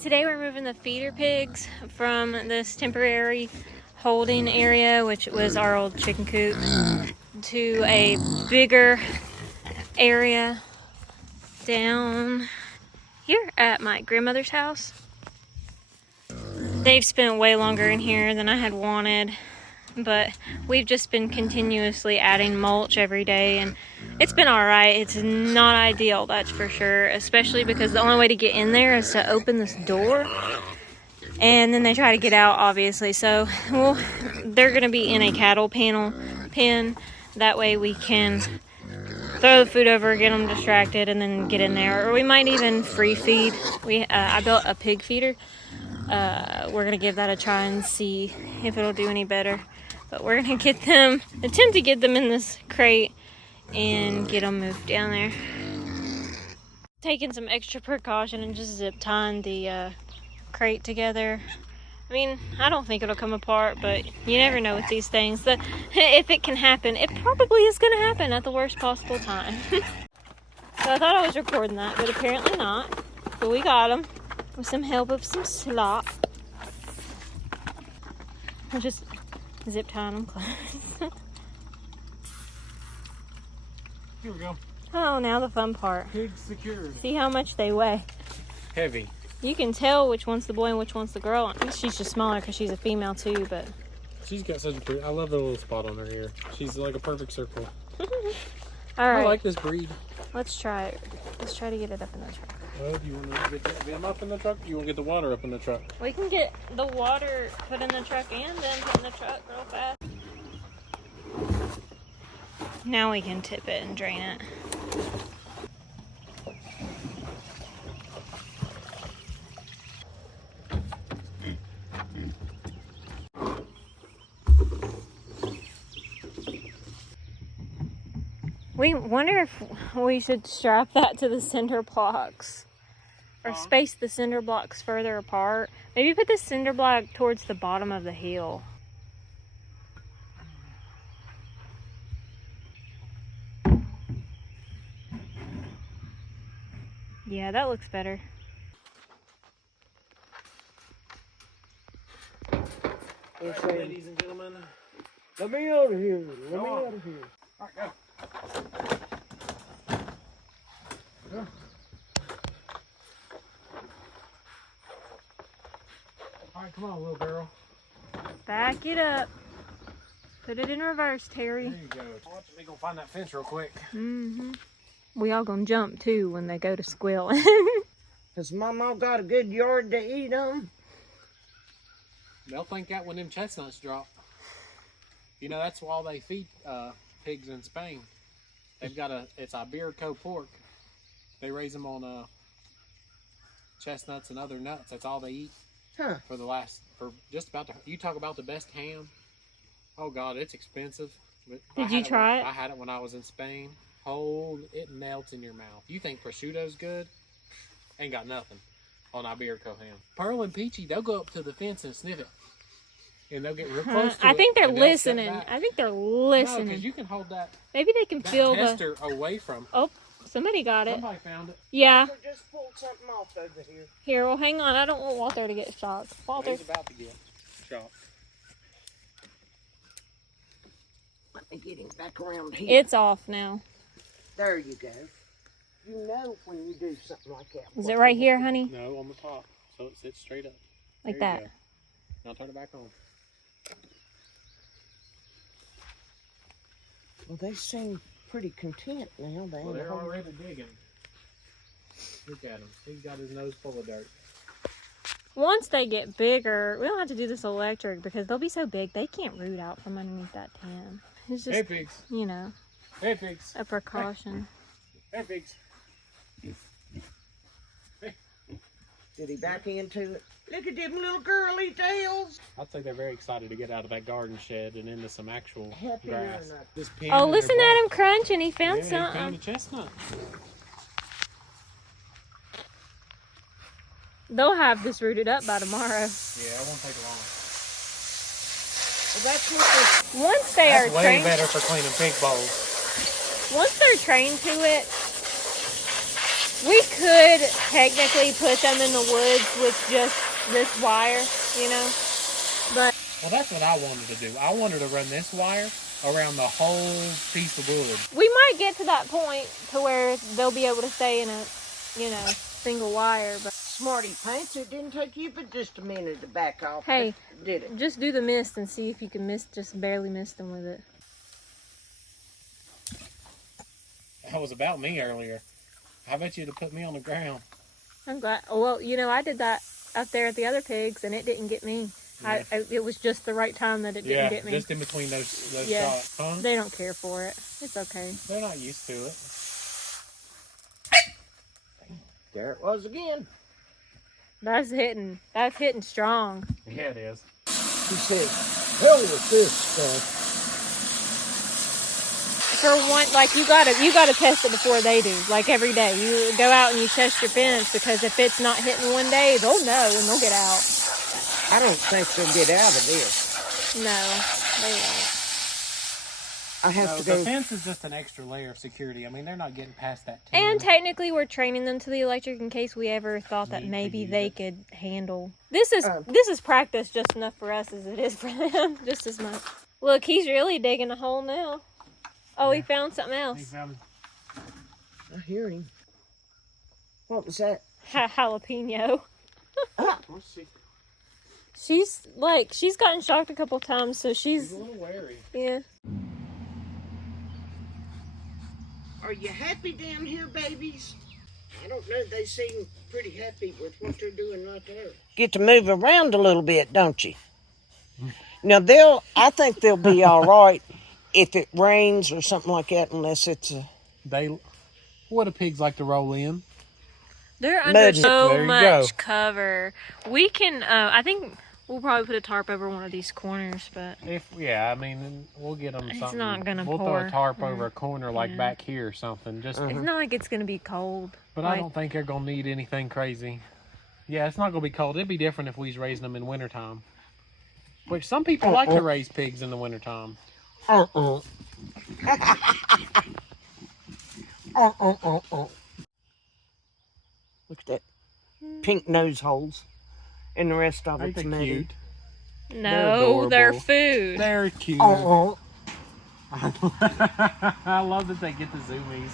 Today we're moving the feeder pigs from this temporary holding area, which was our old chicken coop, to a bigger area down here at my grandmother's house. They've spent way longer in here than I had wanted, but we've just been continuously adding mulch every day, and it's been all right. It's not ideal, that's for sure, especially because the only way to get in there is to open this door, and then they try to get out, obviously. So they're going to be in a cattle pen. That way we can throw the food over, get them distracted, and then get in there. Or we might even free feed. I built a pig feeder. We're going to give that a try and see if it'll do any better. But we're going to attempt to get them in this crate and get them moved down there. Taking some extra precaution and just zip tying the crate together. I mean, I don't think it'll come apart, but you never know with these things. If it can happen, it probably is going to happen at the worst possible time. So I thought I was recording that, but apparently not. But we got them with some help of some slop. I'll just zip tying them close. Here we go. Oh, now the fun part. Pigs secured. See how much they weigh. Heavy. You can tell which one's the boy and which one's the girl. She's just smaller because she's a female too, but... She's got such a pretty... I love the little spot on her ear. She's like a perfect circle. All right. I like this breed. Let's try it. Let's try to get it up in the truck. Well, do you want to get them up in the truck? Or do you want to get the water up in the truck? We can get the water put in the truck and then put in the truck real fast. Now we can tip it and drain it. We wonder if we should strap that to the cinder blocks or space the cinder blocks further apart. Maybe put the cinder block towards the bottom of the hill. Yeah, that looks better. Ladies and gentlemen. Let me out of here. Let me out of here. All right, go. Go. All right, come on, little girl. Back it up. Put it in reverse, Terry. There you go. Watch me go find that fence real quick. We all gonna jump too when they go to squeal. Has Mama got a good yard to eat on? They'll think that when them chestnuts drop. You know, that's why they feed pigs in Spain. They've got it's Iberico pork. They raise them on chestnuts and other nuts. That's all they eat. Huh. For just about you talk about the best ham. Oh God, it's expensive. But Did you try it? I had it when I was in Spain. It melts in your mouth. You think prosciutto's good? Ain't got nothing on Iberico ham. Pearl and Peachy, they'll go up to the fence and sniff it. And they'll get real close to it. I think they're and they'll step listening. back. I think they're No, listening. because you can hold that Maybe they can feel the... tester away from. Oh, somebody got it. Somebody found it. Yeah. So just pull something off over here. Here, well, hang on. I don't want Walter to get shocked. Walter. He's about to get shot. Let me get him back around here. It's off now. There you go. You know when you do something like that. Is it right here, honey? No, on the top. So it sits straight up. Like There you that. go. Now turn it back on. Well, they seem pretty content now. Well, they're already digging. Look at him. He's got his nose full of dirt. Once they get bigger, we don't have to do this electric because they'll be so big they can't root out from underneath that tan. It's just, Hey, pigs. you know, Hey, pigs. a precaution. Hey, pigs. Did he back into it? Look at them little girly tails. I'd say they're very excited to get out of that garden shed and into some actual Happy grass. or not. This pin Oh, in listen their at butt. him crunching. He found Yeah, he found a something. chestnut. They'll have this rooted up by tomorrow. Yeah, it won't take long. Well, that's what Once they That's are way trained, better for cleaning pig bowls. once they're trained to it, We could technically put them in the woods with just this wire, you know, but Well, that's what I wanted to do. I wanted to run this wire around the whole piece of wood. we might get to that point to where they'll be able to stay in a, you know, single wire. But Smarty Pants, it didn't take you but just a minute to back off. hey, Did it? just do the mist and see if you can just barely mist them with it. That was about me earlier. I bet you'd have put me on the ground. I'm glad. Well, you know, I did that out there at the other pigs, and it didn't get me. Yeah. It was just the right time that it didn't get me. Just in between those Yeah. shots. Huh? They don't care for it. It's okay. They're not used to it. There it was again. That's hitting strong. Yeah, it is. He said, hell with this stuff. For one, like you gotta test it before they do. Like every day, you go out and you test your fence, because if it's not hitting one day, they'll know and they'll get out. I don't think they'll get out of this. No, they won't. I have No, to the go. fence is just an extra layer of security. I mean, they're not getting past that. And 10. technically, we're training them to the electric in case we ever thought that Need to maybe use they it. could handle. This is practice just enough for us as it is for them, just as much. Look, he's really digging a hole now. Oh, he found something He else. found- I hear him. What was that? Jalapeno. What's she? She's gotten shocked a couple times, so She's she's a little wary. yeah. Are you happy down here, babies? I don't know. They seem pretty happy with what they're doing right there. Get to move around a little bit, don't you? Now I think they'll be all right if it rains or something like that, unless it's a. What do pigs like to roll in? They're under There so you much go. cover. We can. I think we'll probably put a tarp over one of these corners, but I mean, we'll get them It's something. not gonna We'll throw pour. a tarp over a corner like Yeah. back here or something. Just, it's not like it's gonna be cold. but I don't think they're gonna need anything crazy. Yeah, it's not gonna be cold. It'd be different if we was raising them in wintertime. Which some people like to raise pigs in the wintertime. Look at that pink nose holes, and the rest of Ain't it's they muddy. cute? No, they're adorable. food. They're cute. Oh, I love that they get the zoomies.